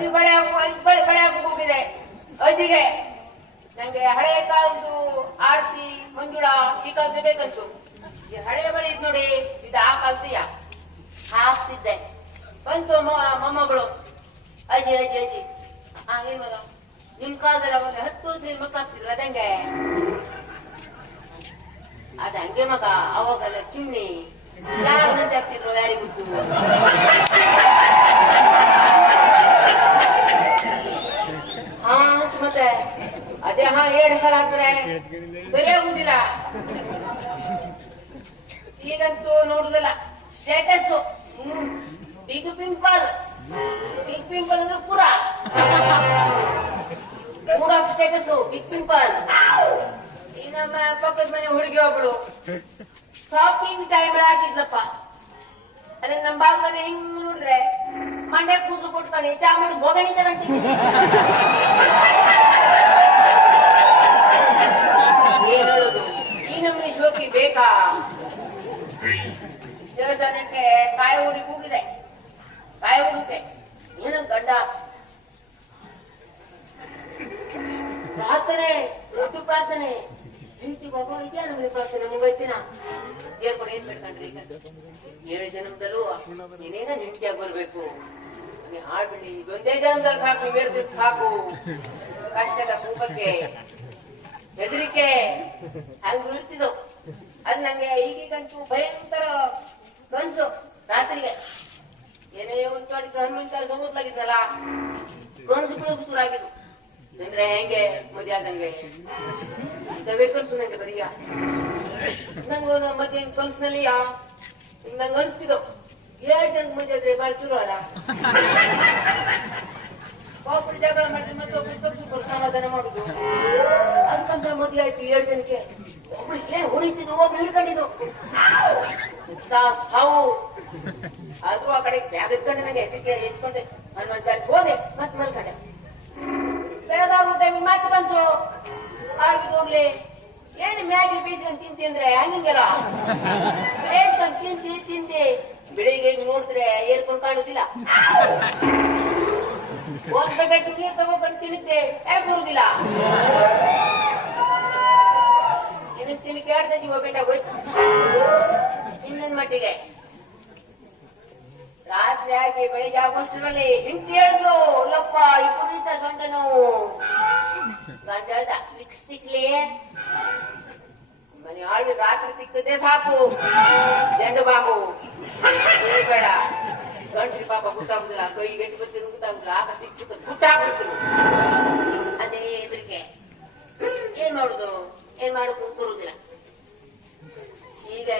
ಅಜ್ಜಿ ಬಳೆ ಬಳೆ ಹೋಗಿದೆ ಅದಿಗೆ ನಂಗೆ ಹಳೆ ಕಾಲದ್ದು ಆರತಿ, ಮಂಜುಳ, ಈ ಕಾಲದ್ದು ಬೇಕಂತು. ಈ ಹಳೆ ಬಳೆ ಇದ್ ನೋಡಿ, ಇದು ಆ ಕಾಲದೀಯ ಹಾಕ್ತಿದ್ದೆ ಬಂತು ಮೊಮ್ಮಗಳು. ಅಜ್ಜಿ ಅಜ್ಜಿ ಅಜ್ಜಿ. ಹಾ ನಿಮ್ ಕಾಲದಲ್ಲಿ ಅವಾಗ ಹತ್ತು ದಿನ ಮಕ್ಕಳು ಹಾಕ್ತಿದ್ರು ಅದಂಗೆ ಅದ ಹಂಗೆ ಮಗ, ಅವಾಗೆಲ್ಲ ಚಿಮ್ನಿ. ಯಾರು ಹಾಕ್ತಿದ್ರು ಯಾರಿಗ್ ಗೊತ್ತು ಹಾ ಅಂತ ಮತ್ತೆ ಅದೇ ಹಾಕ್ತಾರೆ ಸರಿಯಾಗುದಿಲ್ಲ ಈಗಂತೂ ನೋಡುದಿಲ್ಲ status big pimple big pimple ಅಂದ್ರೆ ಪೂರ. ಪೂರ ಸ್ಟೇಟಸ್ ಬಿಗ್ ಪಿಂಪಲ್ ಈ ನಮ್ಮ ಪಕ್ಕದ ಮನೆ ಹುಡುಗಿ ಒಬ್ಳು ಶಾಪಿಂಗ್ ಟೈಮ್ ಹಾಕಿದ್ಲಪ್ಪ. ಅದೇ ನಮ್ಮ ಭಾಗದಲ್ಲಿ ಹಿಂಗ್ ನೋಡಿದ್ರೆ, ಮಂಡ್ಯ ಕೂತು ಕೊಟ್ಕೊಂಡು ಚಾ ಮಾಡಿ ಬೋಗಣಿ ತಗೊಂಡಿದ್ದೆ ಸಾಕು ಕಷ್ಟದ ಕೂಪಕ್ಕೆ ಹೆದರಿಕೆ ಹಂಗ ಇರ್ತಿದ್ದು ಅದ್ ನಂಗೆ ಈಗೀಗಂತೂ ಭಯಂಕರ ಕನ್ಸು ರಾತ್ರಿಗೆ. ಏನೇ ಒಂದು ಚಾಡಿದ್ದು ಹನುಮಂತ ಸಮುದ್ಲಾಗಿದ್ನಲ್ಲ ಕನ್ಸು ಶುರುವಾಗಿದ್ದು ಅಂದ್ರೆ ಹೆಂಗೆ ಮದುವೆ ಆದಂಗೆ? ಇಂಥವೇ ಕನ್ಸು ನಂಗೆ ಬರೀಯ ನಂಗೆ ಮದುವೆ ಕನ್ಸಿನಲ್ಲಿ ಹಿಂಗ್ ನಂಗೆ ಅನ್ಸ್ತಿದ್ದು ಎರಡು ಜನಕ್ಕೆ ಮದುವೆ ಆದ್ರೆ ಭಾಳ ಚೂರು ಅಲ್ಲ? ಒಬ್ರು ಜಗಳ ಮಾಡಿದ್ರೆ ಮತ್ತೊಬ್ರು ತಪ್ಪಿಸ್ಕೊಂಡು ಸಮಾಧಾನ ಮಾಡುದು. ಅದಕ್ಕಂತ ಮದುವೆ ಆಯ್ತು, ಏಳು ಜನಕ್ಕೆ. ಒಬ್ಳು ಏನ್ ಹೊಡಿತಿದ್ದು ಒಬ್ರು ಹಿಡ್ಕೊಂಡಿದ್ದು ಸಾವು. ಅದು ಆ ಕಡೆ ಬ್ಯಾಗ್ ಎತ್ಕೊಂಡು ನನಗೆ ಹೆಸರಿಗೆ ಬರುದಿಲ್ಲ ಇನ್ನು ತಿಳಿ ಎರಡು ಜೀವ ಬೇಕಾಗೋಯ್ತು ಇನ್ನೊಂದ್ ಮಟ್ಟಿಗೆ. ರಾತ್ರಿ ಆಗಿ ಬೆಳಿಗ್ಗೆ ಆಗೋಷ್ಟರಲ್ಲಿ ಹಿಂಟಿ ಹೇಳ್ದು ಯಪ್ಪ ಈ ಕುಡಿತ ಸೊಂಟ ನೋವು ಗಂಡ ಹೇಳ್ದ ಫಿಕ್ಸ್ ತಿಕ್ಲಿ. ಮನೆ ಆಳು ರಾತ್ರಿ ತಿಕ್ಕದೆ ಸಾಕು. ಜಂಡು ಬಾಂಬು. ಬೇಡ ಗಂಟ್ರಿ ಪಾಪ ಗೊತ್ತಾಗುದಿಲ್ಲ. ಕೈ ಗಟ್ಟಿ ಬರ್ತೀನಿ ಗೊತ್ತಾಗುದಿಲ್ಲ. ಆಗ ತಿಕ್ಕಿಟ್ಟು ಗುಟ್ಟ ಹಾಕ್ಬಿಡ್ತೀನಿ ಅದೇ ಹೆದರಿಕೆ ಏನ್ ಮಾಡುದು? ಏನ್ ಮಾಡಕ್ ಬರುದಿಲ್ಲ. ಈಗ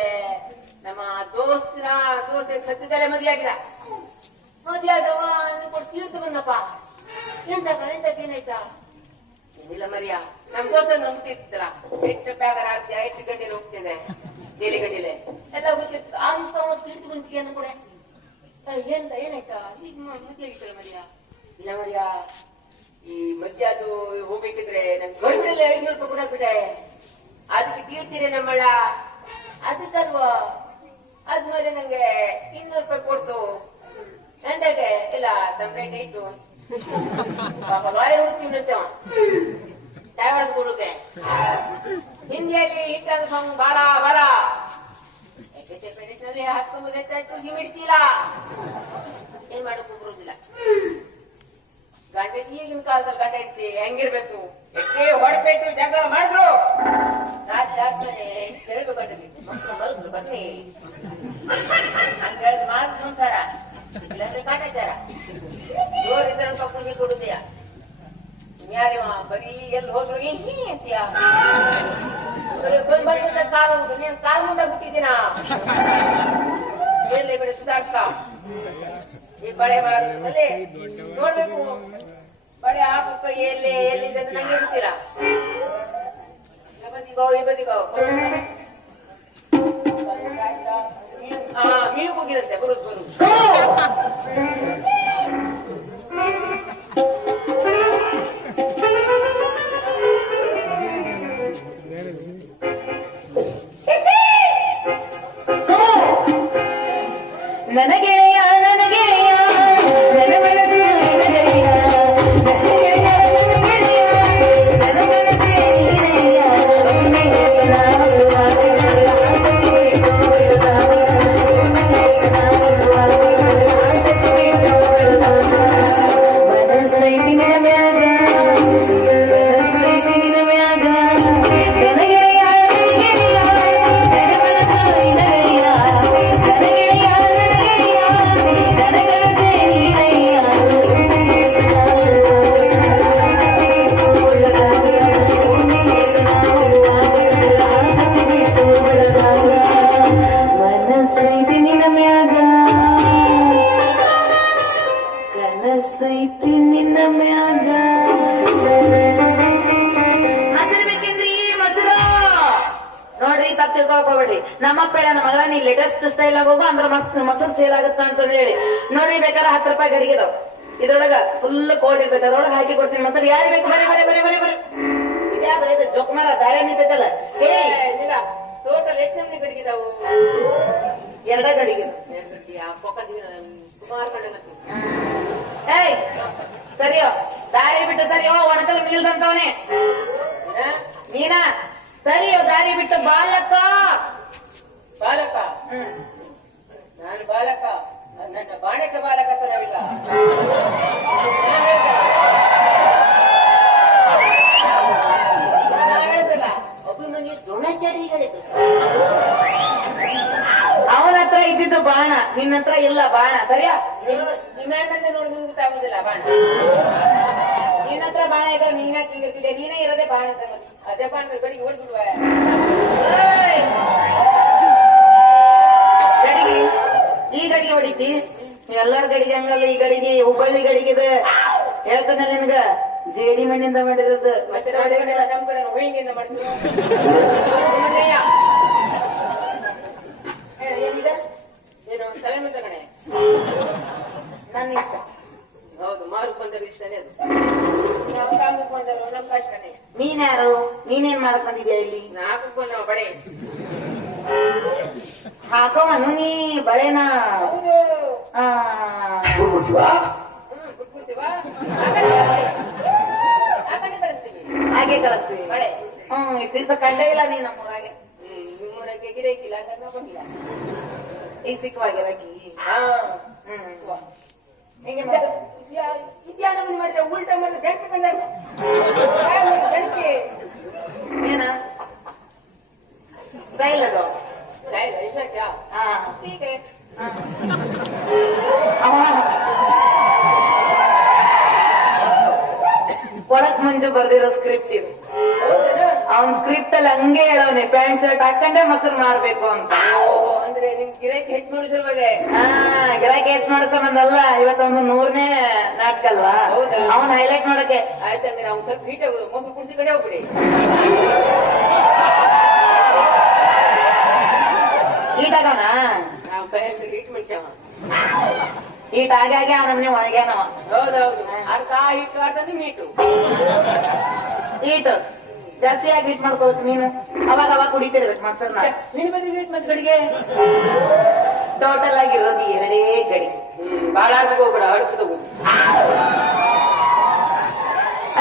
ನಮ್ಮ ದೋಸ್ತಿನ ದೋಸ್ತ ಸದ್ಯದಲ್ಲೇ ಮದ್ವೆ ಆಗಿದ ಮದುವೆ ಆದವ ಕೊಟ್ಟು ತೀರ್ಥ ಬಂದಪ್ಪ. ಎಂತಪ್ಪ, ಎಂತಕ್ಕ ಏನಾಯ್ತಾ? ಏನಿಲ್ಲ ಮರಿಯ. ನಮ್ ದೋಸ್ತ ನಮ್ಗೆ ಗೊತ್ತಿತ್ತಲ್ಲ ಎಷ್ಟು ಬ್ಯಾಗರ ಆಗ್ತಿ ಎಷ್ಟು ಗಂಟೆಲಿ ಹೋಗ್ತೇನೆ. ಬೇಲಿ ಗಂಟೆಲೆ. ಎಲ್ಲ ಗೊತ್ತಿತ್ತು. ಅಂತ ತೀರ್ಥ ಬಂದಿಗೆ ಅಂದ ಎಂತ ಏನಾಯ್ತಾ? ಈಗ ಮದ್ವೆ ಆಗಿತ್ತಲ್ಲ ಮರಿಯ? ಇಲ್ಲ ಮರಿಯ. ಈ ಮಧ್ಯ ಅದು ಹೋಗ್ಬೇಕಿದ್ರೆ ನನ್ ಗಂಟೆಲೆ ಐನೂರು ರೂಪಾಯಿ ಕೂಡ ಬಿಟ್ಟೆ ಅದಕ್ಕೆ ತೀರ್ತೀರಿ ನಮ್ಮಳ ಅದಕ್ಕಲ್ವಾ ಅದ್ಮೇಲೆ ನಂಗೆ ಇನ್ನೂರು ರೂಪಾಯಿ ಕೊಡ್ತು. ಎಂದಾಗೆ ಇಲ್ಲ ಕಂಪ್ಲೇಂಟ್ ಇತ್ತು. ಪಾಪ ಲಾಯರ್ ಹುಡ್ತಿಂದಂತೆ ಅವ ಡೈವರ್ಸ್ ಕೊಡುಗೆ ಹಿಂದಿಯಲ್ಲಿ ಹಿಟ್ಟಾದ ಸಾಂಗ್ ಬಾರ ಬಾರ ನಲ್ಲಿ ಹಾಸ್ಕೊಂಬೋದಾಯ್ತು ಹಿಮಿಡ್ತಿಲ್ಲ ಏನ್ ಮಾಡಕ್ ಬರುದಿಲ್ಲ. ಗಂಡ ಈಗಿನ ಕಾಲದಲ್ಲಿ ಗಂಡ ಐತಿ ಹೆಂಗಿರ್ಬೇಕು? ಎಷ್ಟೇ ಹೊಡೆಪೆಟ್ಟು ಜಗಳ ಮಾಡಿದ್ರು ಈ ಬದಿಗೋ ಈ ಬದಿಗೋ ಹಾ ನೀವು ಹೋಗಿದಂತೆ ಬರುದು ಬರುದು ಅಂತ ಹೇಳಿ. ನೋಡ್ರಿ ಬೇಕಾದ್ರೆ ಹತ್ತು ರೂಪಾಯಿ ಗಡಿಗೆ ಅದಾವ. ಇದ್ರೊಳಗ ಫುಲ್ ಕೋಲ್ಡ್ ಇರ್ತೈತೆ. ಅದ್ರೊಳಗೆ ಹಾಕಿ ಕೊಡ್ತೀನಿ ಮತ್ತೆ ಯಾರಿಗೆ ಬೇಕು? ಬರೀ ಬರೀ ಬರೀ ಬರೀ ಬರೀ ಇದ್ಯಾವ್ದು? ಇದು ಜೊಕ್ ಮೇಲೆ ದಾರಿ ನಿಂತೈತಲ್ಲ. ಏ ಬಾಣ ನಿನ್ನ ಹತ್ರ ಇಲ್ಲ ಬಾಣ. ಸರಿಯಾ? ನಿಮ್ಮ ನೋಡಿ ನಿಮ್ಗೆ ಗೊತ್ತಾಗುದಿಲ್ಲ ಬಾಣ. ನಿನ್ನ ಹತ್ರ ಬಾಣ ಇದ್ರೆ ನೀನೇ ಯಾಕೆ ಹಿಂಗಿರ್ತಿದ್ದೆ ನೀನೇ ಇರೋದೇ ಬಾಣ. ಅದೇ ಬಾಣ ಗಡಿಗೆ ಓಡ್ಬಿಡುವ! ಗಡಿಗೆ ಈ ಗಡಿಗೆ ಹೊಡಿತಿ? ಎಲ್ಲರ ಗಡಿಗೆ ಹಂಗಲ್ಲ ಈ ಗಡಿಗೆ ಹುಬ್ಬಳ್ಳಿ ಗಡಿಗೆ ಇದೆ. ಹೇಳ್ತಾನೆ ನಿನ್ಗ. ಜೇಡಿ ಮಣ್ಣಿಂದ ಮಾಡಿರೋದು. ಮತ್ತೆ ಕಳಿಸ್ತೀವಿ ಹಾಗೆ ಕಳಿಸ್ತೀವಿ. ಹ್ಮ್ ಇಷ್ಟ ದಿವಸ ಕಂಡೇ ಇಲ್ಲ ನೀನ್ ನಮ್ಮೂರಾಗೆ ಹ್ಮ್. ನಿಮ್ಮೂರಕ್ಕೆ ಗಿರಾಕಿಲ್ಲ ಬಂದಿಲ್ಲ ಈಗ. ಇದ್ಯಾನವನ್ನು ಮಾಡಿದ್ರೆ ಉಲ್ಟಾ ಮಾಡಿದ್ರೆ ಬೆಂಕಿ ಕಂಡಾಗ ಬೆಂಕಿ ಏನ? ಸ್ಟೈಲ್ ಅದು. ಅವ ಕೊಳಕ್ ಮಂಜು ಬರ್ದಿರೋ ಸ್ಕ್ರಿಪ್ಟ್ ಇದು. ಅವ್ನ್ ಸ್ಕ್ರಿಪ್ಟ್ ಅಲ್ಲಿ ಹಂಗೆ ಹೇಳವನೆ ಪ್ಯಾಂಟ್ ಶರ್ಟ್ ಹಾಕೊಂಡೇ ಮೊಸರು ಮಾರ್ಬೇಕು ಅಂತ. ಅಂದ್ರೆ ನಿಮ್ ಗಿರಾಕಿ ಹೆಚ್ಚು ನೋಡಿ ಬಗ್ಗೆ ಹಾ ಗಿರಾಕಿ ಹೆಚ್ಚು ಮಾಡೋ ಸಂಬಂಧ ಅಲ್ಲ ಇವತ್ತೊಂದು ನೂರನೇ ನಾಟಕ ಅಲ್ವಾ? ಹೌದಾ? ಅವನ್ ಹೈಲೈಟ್ ನೋಡಕ್ಕೆ ಆಯ್ತಂದ್ರೆ ಅವ್ನ್ ಸ್ವಲ್ಪ ಹೀಟ್ ಮೊಸರು ಕುಡಿಸಿ ಕಡೆ ಹೋಗ್ಬಿಡಿ. ಅವ. ಈಟ್ ಆಗಾಗೆ ಅವನಮ್ನೆ ಒಣಗ್ಯಾನವ ಹೌದೌದು ಹಿಟ್ಟು ಅರ್ಧ ಮೀಟು ಈಟ್ ಜಾಸ್ತಿ ಆಗಿ ಹಿಟ್ ಮಾಡ್ಕೋಬೇಕು ನೀನು. ಅವಾಗ ಅವಾಗ ಕುಡಿತಿರ್ಬೇಕು ಮೊಸರ್ನ ನಿನ್ ಬಗ್ಗೆ ಗಡಿಗೆ ಟೋಟಲ್ ಆಗಿರೋದು ಎರಡೇ ಗಡಿ. ಬಾಳ ಹೋಗ್ಬೇಡ ಅಡುಗೆ ತಗೋದು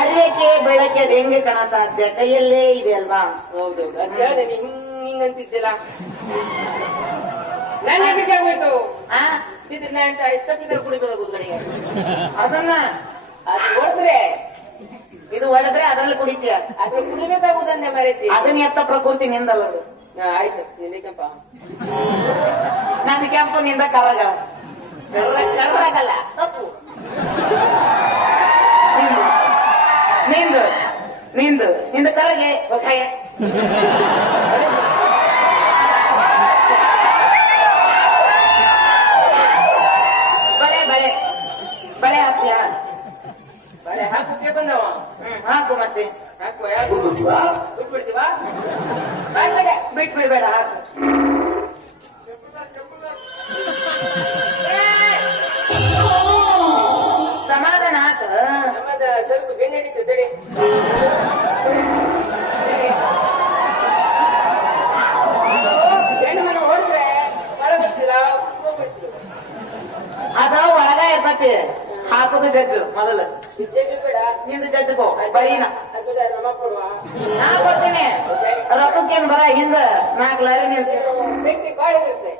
ಅರಿಯಕ್ಕೆ ಬೆಳಕ್ಕೆ ಅದು ಹೆಂಗೆ ಕಾಣ ಸಾಧ್ಯ? ಕೈಯಲ್ಲೇ ಇದೆ ಅಲ್ವಾ? ಹೌದೌದು. ಅದ್ ಹಿಂಗ್ ಹಿಂಗ್ ಅಂತಿದ್ದಿಲ್ಲ ನನ್ನ ಹೆಂಗೆ ಆಗೋಯ್ತು ಇದ್ರ ಅಂತ ತಪ್ಪಿದ್ರೆ ಕುಡಿಬೇಕು ಕಡೆಗೆ ಅದನ್ನ ಅದು ಹೊಡೆದ್ರೆ ಇದು ಹೊಡೆದ್ರೆ ಅದ್ರಲ್ಲಿ ಕುಡಿತೀಯ. ಅದ್ರ ಕುಡಿಬೇಕಾಗುದಂದೆ ಮರೀತಿ ಅದನ್ನ ಎತ್ತ ಪ್ರಕೃತಿ ನಿಂದಲ್ಲ ಅದು. ಆಯ್ತು. ನಿನಕಪ್ಪ ನನ್ನ ಕೆಂಪು ನಿಂದ ಕರಗ. ಕರ್ರಾಗಲ್ಲ ತಪ್ಪು. ನಿಂದು. ನಿಂದು. ನಿಂದ. ಕರಗೆ ಒತ್ತಾಯ. ಬಳೆ ಹಾಕಕ್ಕೆ ಬಂದವ ಹ್ಮ್ ಹಾಕು ಮತ್ತೆ. ಹಾಕುವ ಯಾರು ಬಿಟ್ಬಿಡ್ತೀವ ಬಾಯ್ ಕಡೆ ಬಿಟ್ ಬಿಡ್ಬೇಡ ಹಾಕು. ಸಮಾಧಾನ ಹಾಕ ನಮ್ಮದ ಸ್ವಲ್ಪ ಬೆಣ್ಣೆ ಹಿಡಿತು ತಡಿ. ಹೆಣ್ಣು ಮನೆ ಹೊಡೆದ್ರೆ ಮರ ಗೊತ್ತಿಲ್ಲ ಹೋಗ್ಬಿಡ್ತೀವಿ ಅದ ಒಳಗ ಇರ್ತತಿ ಹಾಕುದು ಜಜ್ಜು ಮೊದಲು. ನಿಂದು ಜಜ್ಜುಕೋ ಬಳಿನ ನಾ ಕೊಡ್ತೀನಿ. ರೊಕ್ಕಕ್ಕೇನ್ ಬರ ಹಿಂದ ನಾಲ್ಕು ಲಾರಿ ನಿಲ್ತೀನಿ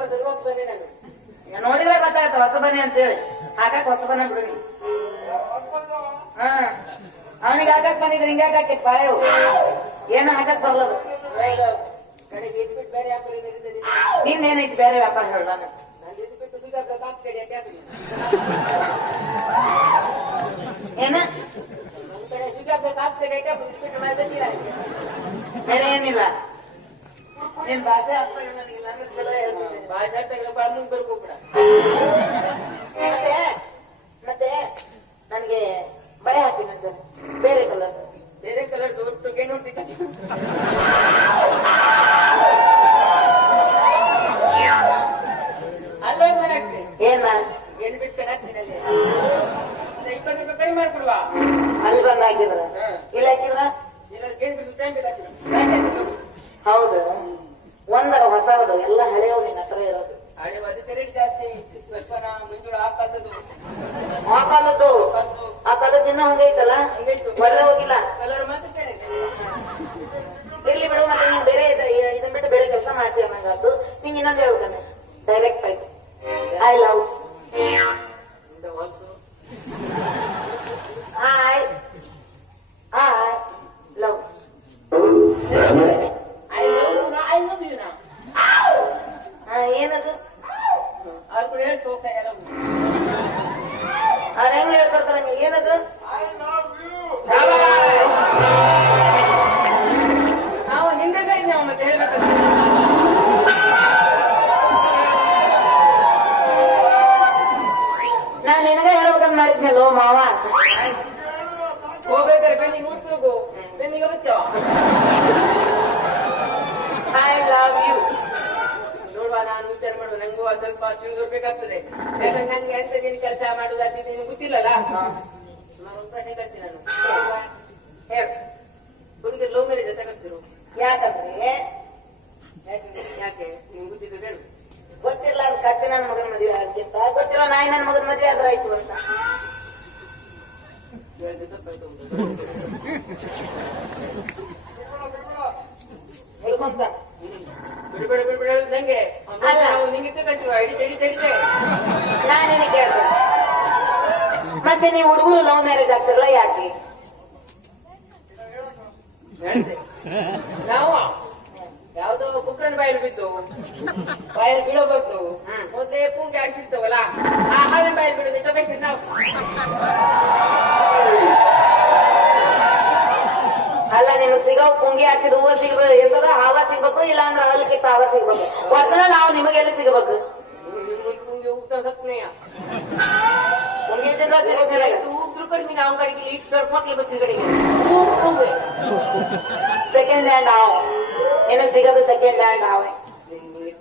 ಈ ವ್ಯಾಪಾರದಲ್ಲಿ ಹೋಗಿ ಬಂದೆ ನಾನು ನಾನ್ ನೋಡಿದ್ರೆ ಗೊತ್ತಾಗತ್ತ ಹೊಸ ಬನ್ನಿ ಅಂತ ಹೇಳಿ ಹಾಕಕ್ ಹೊಸ ಬನ್ನ ಬಿಡು ನೀ ಹಾ ಅವನಿಗೆ ಹಾಕಕ್ ಬಂದಿದ್ರೆ ಹಿಂಗ ಹಾಕತ್ ಬಾಳೆವು ಏನು ಹಾಕಕ್ ಬರಲ್ಲ ಅದು. ಹೌದು. ಕಡೆಗೆ ಇದು ಬಿಟ್ಟು ಬೇರೆ ವ್ಯಾಪಾರ ಏನಿದೆ ನಿಂದು? ನೀನ್ ಏನೈತಿ ಬೇರೆ ವ್ಯಾಪಾರ ಹೇಳ ನಾನು ನಂದು ಇದು ಬಿಟ್ಟು ಬೀಗ ಬೇಕಾಗ್ ಕಡೆ ಯಾಕೆ ಆಗ್ಲಿಲ್ಲ? ಏನ ನನ್ ಕಡೆ ಬೀಗ ಬೇಕಾಗ್ ಕಡೆ ಯಾಕೆ ಆಗ್ಲಿಲ್ಲ? ಇದು ಬಿಟ್ಟು ಮತ್ತೆ ನೀರ ಹಾಕಿ. ಬೇರೆ ಏನಿಲ್ಲ ನಿನ್ ಭಾಷೆ ಅರ್ಥ ಇಲ್ಲ ನನಗಿಲ್ಲ ಅಂದ್ರೆ ಚಲೋ ಹೇಳ್ತೀನಿ. ಭಾಷೆ ತೆಗೆದು ಬಾಳ್ ಮುಂದ್ ಬರ್ಬೇಕು ಬಿಡ. ಮತ್ತೆ ಮತ್ತೆ ನನಗೆ ಬಳೆ ಹಾಕಿ ನನ್ ಜನ ಬೇರೆ ಕಲರ್ ಬೇರೆ ಕಲರ್ ದೊಡ್ಡ ಗೆಣ್ಣು ಹುಟ್ಟಿದ್ದ. ಅಲ್ಲೇ ಮನೆ ಹಾಕ್ತೀನಿ. ಏನ ಗೆಣ್ಣು ಬಿಡ್ಸ್ಕೊಂಡು ಹಾಕ್ತೀನಿ ಅಲ್ಲಿ. ಒಂದು ಇಪ್ಪತ್ತು ರೂಪಾಯಿ ಕಡಿಮೆ ಮಾಡ್ಕೊಡುವ ಅಲ್ಲಿ ಬಂದ್ ಹಾಕಿದ್ರ ಹ್ಮ್. ಇಲ್ಲಿ ಹಾಕಿದ್ರ ಇಲ್ಲ ಗೆಣ್ಣು ಬಿಡಿಸು ಟೈಮ್ ಬೇಕಾಗ್ತದೆ ಹೌದು ಒಂದರ ಹೊಸವದು ಎಲ್ಲ ಹಳೆಯವು ನಿನ್ನ ಹತ್ರ ಇರೋದು ಹಳೆ ಅದಕ್ಕೆ ರೇಟ್ ಜಾಸ್ತಿ ಸ್ವಲ್ಪನ ಆ ಕಾಲದ್ದು. ಆ ಕಾಲದ ದಿನ ಹಂಗೈತಲ್ಲ ಹಂಗೈತು ಒಳ್ಳೆ ಹೋಗಿಲ್ಲ? ಕಲರ್ ಮಾತ್ರ ಕೇಳಿದೆ ಇರ್ಲಿ ಬಿಡು ಮತ್ತೆ ನೀನ್ ಬೇರೆ ಇದ- ಇದನ್ ಬಿಟ್ಟು ಬೇರೆ ಕೆಲಸ ಮಾಡ್ತೀಯ ನಂಗದ್ದು ನಿಂಗೆ ಇನ್ನೊಂದು ಹೇಳ್ತಾನೆ ಡೈರೆಕ್ಟ್ ಐ ಲವ್ಸ್ ಅವ್ರು ಕೂಡ ಹೇಳ್ತು ಹೋಗ್ತಾ ಎಲ್ಲ ಅವ್ರ ಹೆಂಗ್ ಹೇಳ್ಕೊಡ್ತಾರ ಹಂಗೆ ಏನದು ನಾವು ನಿಂದೆ ಸರಿ ನಾವು ಮತ್ತೆ ಹೇಳ್ಬೇಕಂತ ನಾನ್ ನಿನಗ ಹೇಳ್ಬೇಕಂತ ಮಾಡಿದ್ನಲ್ಲೋ ಮಾವ ಹೋಗ್ಬೇಕಾದ್ರೆ ಬನ್ನಿ ನೋಡ್ಕೋಗು ಬೆನ್ನಿಗೆ ಬರ್ತೇವ ಐ ಲವ್ ಯು ನೋಡುವ ನಾನು ಒಂದ್ ಸ್ವಲ್ಪ ತಿಳಿದಿರ್ಬೇಕಾಗ್ತದೆ ಯಾಕಂದ್ರೆ ನಂಗೆ ಎಂತ ಕೆಲಸ ಮಾಡುದು ಅದು ನಿನ್ಗೆ ಗೊತ್ತಿಲ್ಲಲ್ಲ? ನಾನು ಒಂದು ಪ್ರಶ್ನೆ ಕೇಳ್ತೀನಿ ನಾನು. ಹೇಳು. ಹುಡುಗಿ ಲವ್ ಮ್ಯಾರೇಜ್ ತಗೊಳ್ತಿರು ಯಾಕಂದ್ರೆ? ಯಾಕೆ? ನಿಮ್ಗೆ ಗೊತ್ತಿದ್ದು ಹೇಳು. ಗೊತ್ತಿಲ್ಲ ಅದು ಕತ್ತೆ ನನ್ನ ಮಗನ ಮದುವೆ ಆಗ್ತಿತ್ತ ಗೊತ್ತಿರೋ ನಾಯಿ ನನ್ನ ಮಗನ ಮದುವೆ ಆದ್ರೆ ಆಯ್ತು ಅಂತ. ಹೇಳ್ಕೊಂತ ನಂಗೆ. ಅಲ್ಲ. ನಾವು ನಿಂಗೆ ಕೇಳ್ದೆ ಮತ್ತೆ ನೀವು ಹುಡುಗರು ಲವ್ ಮ್ಯಾರೇಜ್ ಆಗ್ತಿರಲ್ಲ ಯಾಕೆ? ಹೇಳ್ದೆ ನಾವು ಯಾವ್ದೋ ಕುಕ್ಕರಣ ಬಾಯಲ್ಲಿ ಬಿದ್ದು ಬಾಯಲ್ಲಿ ಬೀಳೋ ಬಂತು ಮೊದ್ಲೇ ಪುಂಡಿ ಆಡ್ಸಿರ್ತವಲ್ಲ ಆ ಹಾಳೆ ಬಾಯಲ್ಲಿ ಬೀಳೋದು ನಾವು. ಅಲ್ಲ ನೀನು ಸಿಗೋ ಪುಂಗಿ ಹಾಕಿದ ಹೂವ ಸಿಗ್ಬೇಕು ಇರ್ತದ? ಹಾವ ಸಿಗ್ಬೇಕು ಇಲ್ಲ ಅಂದ್ರೆ ಅವಲಕ್ಕಿತ್ತ ಹಾವ ಸಿಗ್ಬೇಕು. ಒಟ್ಟನ ನಾವು ಸಿಗ್ಬೇಕು? ಮಕ್ಳು ಬತ್ತಿ ಕಡೆಗೆ ಸೆಕೆಂಡ್ ಹ್ಯಾಂಡ್ ಹಾವ. ಏನು ಸಿಗದು ಸೆಕೆಂಡ್ ಹ್ಯಾಂಡ್ ಹಾವೆ. ನಿಮ್ಗೆ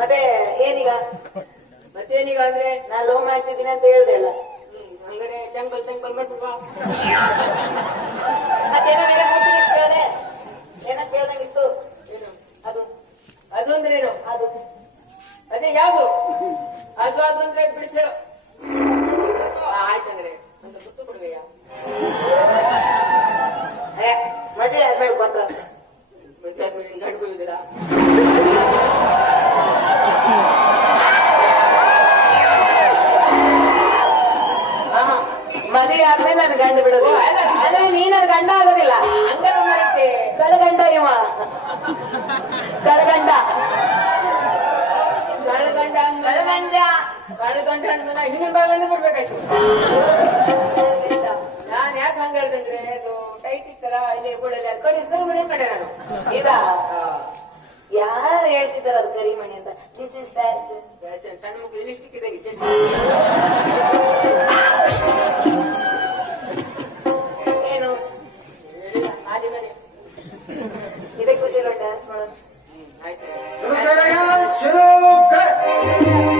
ಮತ್ತೆ ಏನೀಗ? ಮತ್ತೇನೀಗ ಅಂದ್ರೆ ನಾನು ಲೋ ಮಾಡ್ತಿದ್ದೀನಿ ಅಂತ ಹೇಳ್ದೆ ಅಲ್ಲ. ಹಂಗಾರೆ ಜಂಗಲ್ ಟೆಂಪಲ್ ಮಾಡ್ಬಿಡ್ವಾ ಮತ್ತೇನೋ ಕೇಳ್ದೆ. ಏನೋ ಕೇಳ್ದಂಗಿತ್ತು. ಅದು. ಅದು ಅಂದ್ರೆ ಏನು? ಅದು. ಅದೇ ಯಾವುದು? ಅದು ಅದು ಅಂದ್ರೆ ಬಿಡಿಸೇಳು ಆಯ್ತಂದ್ರೆ ಗಂಡ ಬಿಡೋದು. ಅಲ್ಲ. ಅಂದ್ರೆ ನನ್ ಗಂಡ ಆಗೋದಿಲ್ಲ. ಕಳಗಂಡ ಇವ. ಕಳಗಂಡ. ಕಳಗಂಡ ಕಳಗಂಡ. ಕಳಗಂಡ ಅಂದ ಹಿಂದಿನ ಭಾಗದಿಂದ ಬರ್ಬೇಕಾಯ್ತು ನಾನ್ ಯಾಕೆ ಹಂಗ ಹೇಳ್ದಂದ್ರೆ ಅದು ಟೈಟ್ ಇತ್ತಲ್ಲ ಇಲ್ಲಿ ಗುಳಲ್ಲಿ ಅದು ಕಡೆ ಇದ್ದರೆ ಮನೆ ಕಡೆ ನಾನು. ಇದ? ಯಾರು ಹೇಳ್ತಿದಾರ ಅದು ಕರಿಮಣಿ ಅಂತ? ದಿಸ್ ಇಸ್ ಫ್ಯಾಷನ್ ಫ್ಯಾಷನ್ ಸಣ್ಣ ಮಕ್ಳು ಲಿಸ್ಟಿಕ್ ಇದ್ದಂಗೆ. ಇದೇ ಖುಷಿ ಡ್ಯಾನ್ಸ್ ಮಾಡೋಣ ಹ್ಮ್ ಆಯ್ತು ಶುರು